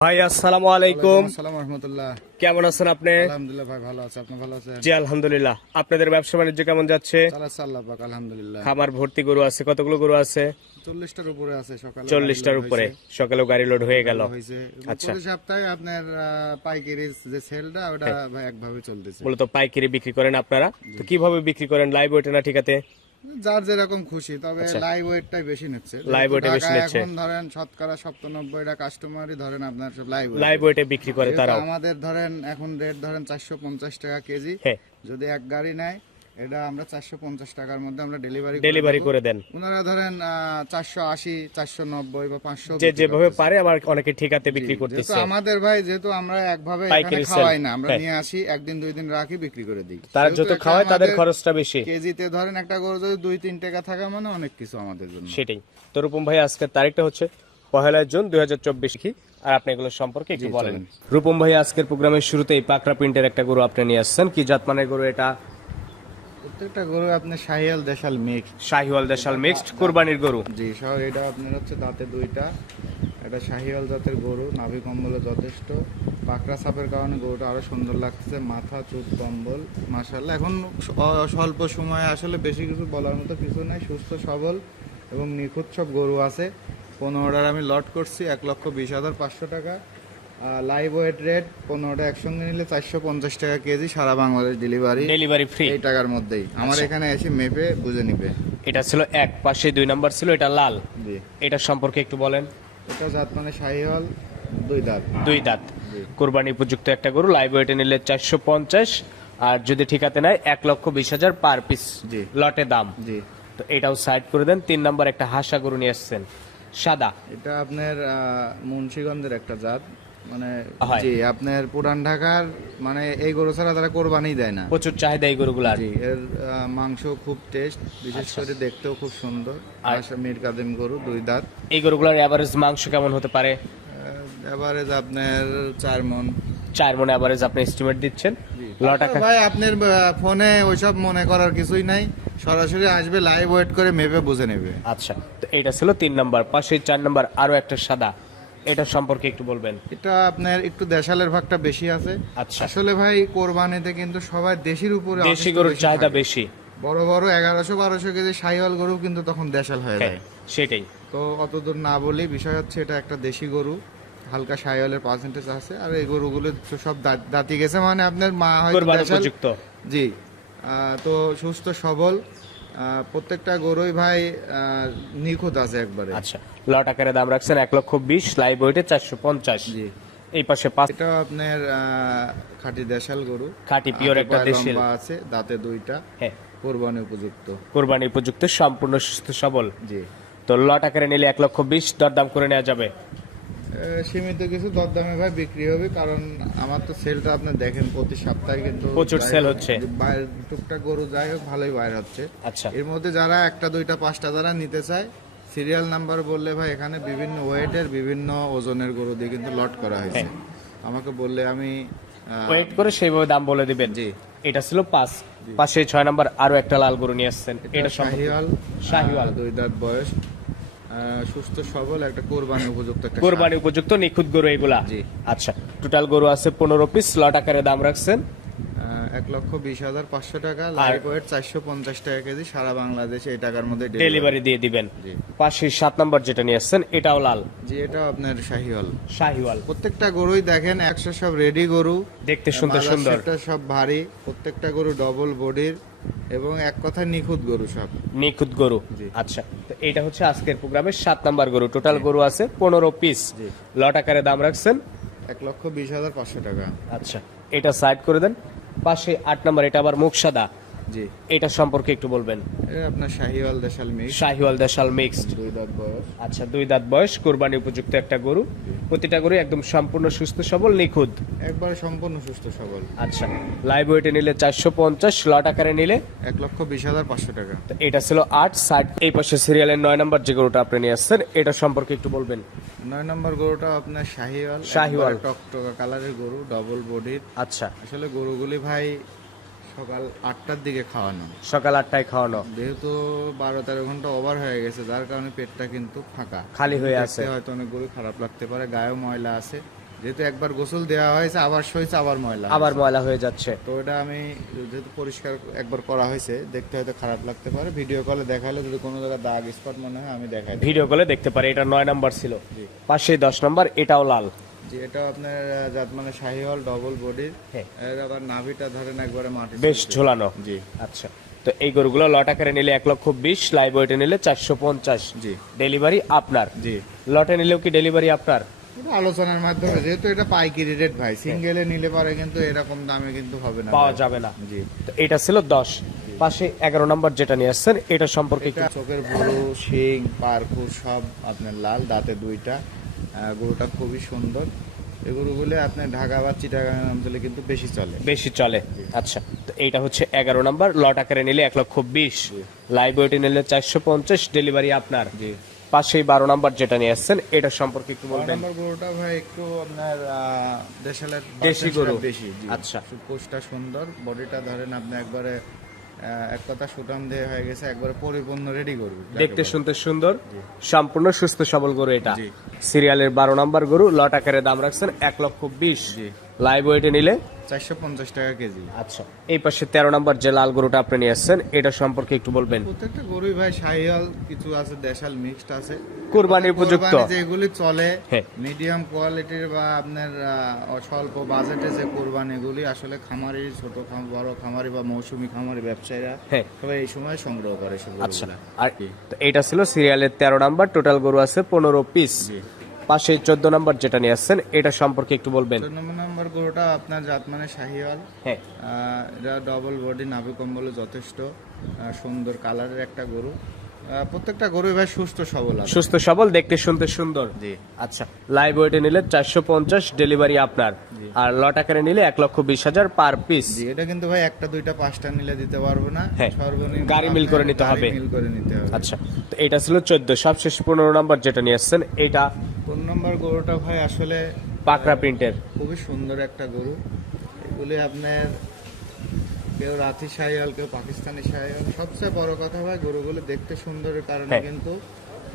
ভাই আসসালামু আলাইকুম। আসসালামু রহমতুল্লাহ। কেমন আছেন আপনি? আলহামদুলিল্লাহ ভাই ভালো আছে। আপনি ভালো আছেন? জি আলহামদুলিল্লাহ। আপনাদের ব্যবসা বাণিজ্য কেমন যাচ্ছে? আল্লাহ পাক আলহামদুলিল্লাহ। খামার ভর্তি গরু আছে কতগুলো গরু আছে? চল্লিশটার উপরে আছে সকালে উপরে। সকালেও গাড়ি লোড হয়ে গেল। আচ্ছা। প্রতি সপ্তাহে আপনার আহ, পাইকারি যে সেলটা ওটা হ্যাঁ। ভাই একভাবে চলতেছে। মূলত পাইকারি বিক্রি করেন আপনারা। তো কীভাবে বিক্রি করেন? লাইভ ওয়েটে না ঠিকাতে? যার যেরকম খুশি তবে লাইভ ওয়েটটাই বেশি নিচ্ছে। লাইভ ওয়েটে বেশি নিচ্ছে। এখন ধরেন শতকরা সপ্তানব্বইটা কাস্টমারই ধরেন আপনার সব লাইভ লাইভ ওয়েটে বিক্রি করে তারা আমাদের ধরেন এখন রেট ধরেন চারশো পঞ্চাশ টাকা কেজি। হ্যাঁ। যদি এক গাড়ি নেয় এটা আমরা চারশো পঞ্চাশ টাকার মধ্যে আমরা ডেলিভারি ডেলিভারি করে দেন। ওনারা ধরেন চারশো আশি চারশো নব্বই বা পাঁচশো যে যেভাবে পারে আবার অনেকে ঠিকাতে বিক্রি করতেছে। আমাদের ভাই যেহেতু আমরা একভাবে খাওয়াই না আমরা হ্যাঁ। নিয়ে আসি একদিন দুই দিন রাখি বিক্রি করে দিই। তারা যত খাওয়ায় তাদের খরচটা বেশি। কেজিতে ধরেন একটা গরু যদি দুই তিন টাকা থাকা মানে অনেক কিছু আমাদের জন্য। সেটাই। তো রূপম ভাই আজকের তারিখটা হচ্ছে পহেলা জুন দুই হাজার চব্বিশ কি? আর আপনি এগুলো সম্পর্কে একটু বলেন। রূপম ভাই আজকের প্রোগ্রামের শুরুতেই পাকড়া প্রিন্টের একটা গরু আপনি নিয়ে আসছেন। কি জাতমানের গরু এটা? প্রত্যেকটা গরু আপনি শাহিয়াল দেশাল মিক্স শাহিওয়াল দেশাল মিক্সড কোরবানির গরু। জি সহ এটা আপনার হচ্ছে দাঁতে দুইটা। এটা শাহিওয়াল জাতের গরু নাভি কম্বলে যথেষ্ট। পাকড়া সাপের কারণে গরুটা আরও সুন্দর লাগছে। মাথা চুট কম্বল মাসাল্লাহ এখন স্বল্প সময়ে আসলে বেশি কিছু বলার মতো কিছু নাই। সুস্থ সবল এবং নিখুঁত সব গরু আছে। পনেরোটার আমি লট করছি এক লক্ষ বিশ হাজার পাঁচশো টাকা। লাইভ ওয়েট রেট পনেরোটা একসঙ্গে নিলে চারশো পঞ্চাশ টাকা কেজি সারা বাংলাদেশ ডেলিভারি ডেলিভারি ফ্রি এই টাকার মধ্যেই। আমার এখানে এসে মেপে বুঝে নিবে। এটা ছিল এক পাশে দুই নাম্বার ছিল এটা লাল। জি। এটা সম্পর্কে একটু বলেন। এটা জাত মানে শাহিওয়াল দুই দাঁত। দুই দাঁত। কোরবানি উপযুক্ত একটা গরু লাইভ ওয়েটে নিলে চারশো পঞ্চাশ আর যদি ঠিকাতে নেয় এক লক্ষ বিশ হাজার পার পিস জি। লটে দাম। জি। তো এটাও সাইড করে দেন তিন নাম্বার একটা হাসা গরু নিয়ে এসছেন সাদা। এটা আপনার মুন্সিগঞ্জের একটা জাত। মানে জি আপনার পুরান ঢাকার মানে এই গরু ছাড়া তারা কোরবানি দেয় না। প্রচুর চাহিদা এই গরুগুলার জি এর মাংস খুব টেস্ট বিশেষ আচ্ছা। করে দেখতেও খুব সুন্দর। আর কাদিম গরু দুই দাঁত। এই গরুগুলার অ্যাভারেজ মাংস কেমন হতে পারে? এবারে আপনার চার মন। চার মনে অ্যাভারেজ আপনি এস্টিমেট দিচ্ছেন? ভাই আপনার ফোনে ওইসব মনে করার কিছুই নাই। সরাসরি আসবে লাইভ ওয়েট করে মেপে বুঝে নেবে। আচ্ছা তো এটা ছিল তিন নাম্বার পাশে চার নাম্বার আরও একটা সাদা। এটা সম্পর্কে একটু বলবেন। এটা আপনার একটু দেশালের ভাগটা বেশি আছে। আচ্ছা। আসলে ভাই কোরবানিতে কিন্তু সবাই দেশির উপরে দেশি গরুর চাহিদা বেশি। বড় বড় এগারোশো বারোশো কেজি সাইওয়াল গরু কিন্তু তখন দেশাল হয়ে হ্যাঁ যায়। সেটাই। তো অতদূর না বলি বিষয় হচ্ছে এটা একটা দেশি গরু হালকা সাইওয়ালের পার্সেন্টেজ আছে আর এই গরুগুলো সব দাঁতি গেছে মানে আপনার মা উপযুক্ত। জি। আহ, তো সুস্থ সবল প্রত্যেকটা গরুই ভাই নিখুঁত আছে একবারে। আচ্ছা লট আকারে দাম রাখছেন এক লক্ষ বিশ লাইভ ওয়েটে চারশো পঞ্চাশ। জি। এই পাশে পাঁচ এটা আপনার খাঁটি দেশাল গরু। খাঁটি পিওর একটা পায়ে দেশি লম্বা আছে দাঁতে দুইটা। হ্যাঁ। কোরবানি উপযুক্ত। কোরবানি উপযুক্ত সম্পূর্ণ সুস্থ সবল। জি। তো লট আকারে নিলে এক লক্ষ বিশ দরদাম করে নেওয়া যাবে। সীমিত কিছু দরদামে ভাই বিক্রি হবে কারণ আমার তো সেলটা আপনি দেখেন প্রতি সপ্তাহে কিন্তু প্রচুর হোক, হচ্ছে। বাইরে টুকটাক গরু যাই হোক ভালোই বাইর হচ্ছে। আচ্ছা। এর মধ্যে যারা একটা দুইটা পাঁচটা যারা নিতে চায় সিরিয়াল নাম্বার বললে ভাই এখানে বিভিন্ন ওয়েটের বিভিন্ন ওজনের গরু দিয়ে কিন্তু লট করা হয়েছে। আমাকে বললে আমি ওয়েট করে সেইভাবে দাম বলে দিবেন। জি। এটা ছিল পাঁচ। পাশে ছয় নাম্বার আরও একটা লাল গরু নিয়ে আসছেন। এটা শাহিওয়াল। শাহিওয়াল। দুই দাঁত বয়স। সুস্থ সবল একটা কোরবানি উপযুক্ত কোরবানি উপযুক্ত নিখুঁত গরু এগুলা। আচ্ছা টোটাল গরু আছে পনেরো পিস লট আকারে দাম রাখছেন এক লক্ষ বিশ হাজার পাঁচশো টাকা লাইভ ওয়েট চারশো পঞ্চাশ টাকা কেজি সারা বাংলাদেশে এই টাকার মধ্যে ডেলিভারি দিয়ে দিবেন। জি। পাশে সাত নাম্বার যেটা নিয়ে আসছেন এটাও লাল। জি এটা আপনার শাহিওয়াল। শাহিওয়াল। প্রত্যেকটা গরুই দেখেন একশো সব রেডি গরু। দেখতে সুন্দর সুন্দর। সব ভারী প্রত্যেকটা গরু ডবল বডির এবং এক কথায় নিখুঁত গরু সব। নিখুঁত গরু। জি। আচ্ছা তো এটা হচ্ছে আজকের প্রোগ্রামের সাত নাম্বার গরু। টোটাল গরু আছে পনেরো পিস জি। লট আকারে দাম রাখছেন? এক লক্ষ বিশ হাজার পাঁচশো টাকা। আচ্ছা এটা সাইড করে দেন। পাশে আট নম্বর এটা আবার মুখ সাদা জি। এটা সম্পর্কে একটু বলবেন। এটা আপনার শাহিওয়াল দেশাল মিক্স শাহিওয়াল দেশাল মিক্সড দুই দাঁত বয়স। আচ্ছা দুই দাঁত বয়স কোরবানি উপযুক্ত একটা গরু। প্রতিটা গরু একদম সম্পূর্ণ সুস্থ সবল নিখুঁত। একবারে সম্পূর্ণ সুস্থ সবল। আচ্ছা লাইভ ওয়েটে নিলে চারশো পঞ্চাশ লট আকারে নিলে? এক লক্ষ বিশ হাজার পাঁচশো টাকা। তো এটা ছিল আট ষাট। এই পাশে সিরিয়ালের নয় নম্বর যে গরুটা আপনি নিয়ে আসছেন এটা সম্পর্কে একটু বলবেন। নয় নম্বর গরুটা আপনার শাহিওয়াল শাহিওয়াল। টকটকা কালারের গরু ডবল বডির আচ্ছা। আসলে গরুগুলি ভাই সকাল আটটার দিকে খাওয়ানো। সকাল আটটায় খাওয়ানো যেহেতু বারো তেরো ঘণ্টা ওভার হয়ে গেছে যার কারণে পেটটা কিন্তু ফাঁকা। খালি হয়ে আছে। হয়তো অনেক গরু খারাপ লাগতে পারে গায়েও ময়লা আছে। যেহেতু একবার গোসল দেওয়া হয়েছে আবার সইছে আবার ময়লা আবার ময়লা হয়ে যাচ্ছে। তো এটা আমি যেহেতু পরিষ্কার একবার করা হয়েছে দেখতে হয়তো খারাপ লাগতে পারে। ভিডিও কলে দেখালে যদি কোনো জায়গায় দাগ স্পট মনে হয় আমি দেখাই ভিডিও কলে দেখতে পারে এটা নয় নাম্বার ছিল। পাশে দশ নাম্বার এটাও লাল। এটা আপনার জাত মানে শাহিওয়াল ডবল বডির হ্যাঁ। এর আবার নাভিটা ধরেন একবারে মাটি বেশ ঝোলানো। জি। আচ্ছা তো এই গরুগুলো লট আকারে নিলে এক লক্ষ বিশ লাইভ ওয়েটে নিলে চারশো পঞ্চাশ। জি। ডেলিভারি আপনার। জি। লটে নিলেও কি ডেলিভারি আপনার? আলোচনার মাধ্যমে যেহেতু এটা পাইকারি রেট ভাই সিঙ্গেলে নিলে পারে কিন্তু এরকম দামে কিন্তু হবে না পাওয়া যাবে না। জি। তো এটা ছিল দশ। পাশে এগারো নাম্বার যেটা নিয়ে আসছেন এটা সম্পর্কে চোখের ভুরু শিং পারকুর সব আপনার লাল দাঁতে দুইটা। গরুটা খুবই সুন্দর। এই গরুগুলো আপনার ঢাকা বা চিটাগাং অঞ্চলে কিন্তু বেশি চলে। বেশি চলে। আচ্ছা তো এইটা হচ্ছে এগারো নাম্বার। লট আকারে নিলে এক লক্ষ বিশ। লাইভ ওয়েটে নিলে চারশো পঞ্চাশ ডেলিভারি আপনার। জি। পাশেই বারো নাম্বার যেটা নিয়ে আসছেন এটা সম্পর্কে একটু বলবেন। নম্বর গরুটা ভাই একটু আপনার দেশালের দেশি গরু। বেশি আচ্ছা। কোষটা সুন্দর। বডিটা ধরেন আপনি একবারে এক কথা সুটাম দিয়ে হয়ে গেছে একবারে পরিপূর্ণ রেডি করবে দেখতে শুনতে সুন্দর সম্পূর্ণ সুস্থ সবল গরু এটা। সিরিয়ালের বারো নাম্বার গরু লট আকারে দাম রাখছেন এক লক্ষ বিশ। লাইভ ওয়েটে নিলে চারশো পঞ্চাশ টাকা কেজি। আচ্ছা এই পাশে তেরো নাম্বার যে লাল গরুটা আপনি নিয়ে আসছেন এটা সম্পর্কে একটু বলবেন। প্রত্যেকটা গরুই ভাই শাহিয়াল কিছু আছে দেশাল মিক্সড আছে। কোরবানি উপযুক্ত। যেগুলি চলে হ্যাঁ। মিডিয়াম কোয়ালিটির বা আপনার স্বল্প বাজেটে যে কোরবানিগুলি আসলে খামারি ছোট বড় খামারি বা মৌসুমি খামারি ব্যবসায়ীরা হ্যাঁ। সবাই এই সময় সংগ্রহ করে আচ্ছা আর এটা ছিল সিরিয়ালের তেরো নাম্বার টোটাল গরু আছে পনেরো পিস জি। পাশে চোদ্দ নম্বর যেটা নিয়ে আসছেন এটা সম্পর্কে একটু বলবেন। চোদ্দ নম্বর গরুটা আপনার জাত মানে শাহিওয়াল। হ্যাঁ। এটা ডবল বডি নাভি কম্বলে যথেষ্ট সুন্দর কালারের একটা গরু। প্রত্যেকটা গরুই ভাই সুস্থ সবল সুস্থ সবল দেখতে শুনতে সুন্দর। জি। আচ্ছা লাইভ ওয়েটে নিলে চারশো পঞ্চাশ ডেলিভারি আপনার। আর লট আকারে নিলে এক লক্ষ বিশ হাজার পার পিস জি এটা কিন্তু ভাই একটা দুইটা পাঁচটা নিলে দিতে পারব না। হ্যাঁ। সর্বনিম্ন গাড়ি মিল করে নিতে হবে। মিল করে নিতে হবে। আচ্ছা তো এটা ছিল চোদ্দ সবশেষ পনেরো নাম্বার যেটা নিয়ে আসছেন এটা নম্বর গরুটা ভাই আসলে পাকড়া প্রিন্টের। খুবই সুন্দর একটা গরু। এগুলি আপনার কেউ রাথি শাহিয়াল কেউ পাকিস্তানি শাহিয়াল সবচেয়ে বড় কথা ভাই গরুগুলো দেখতে সুন্দরের কারণে হ্যাঁ। কিন্তু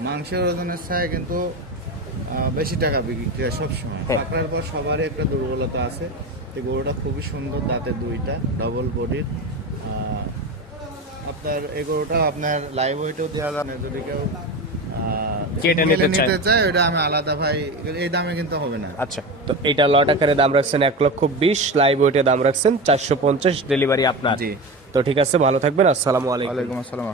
মাংসের ওজনের ছায় কিন্তু বেশি টাকা বিক্রি হয় সবসময়। হ্যাঁ। পাকড়ার পর সবারই একটা দুর্বলতা আছে। এই গরুটা খুবই সুন্দর দাঁতে দুইটা ডবল বডির আপনার এই গরুটা আপনার লাইভ ওয়েটেও দেওয়া যাবে না, যদি কেউ কেটে single নিতে এ চায়। ওটা আমি আলাদা ভাই এই দামে কিন্তু হবে না। আচ্ছা তো এটা লট আকারে দাম রাখছেন এক লক্ষ বিশ লাইভ ওয়েটে দাম রাখছেন চারশো পঞ্চাশ ডেলিভারি আপনার। তো ঠিক আছে ভালো থাকবেন আসসালামু আলাইকুম। আসসালাম।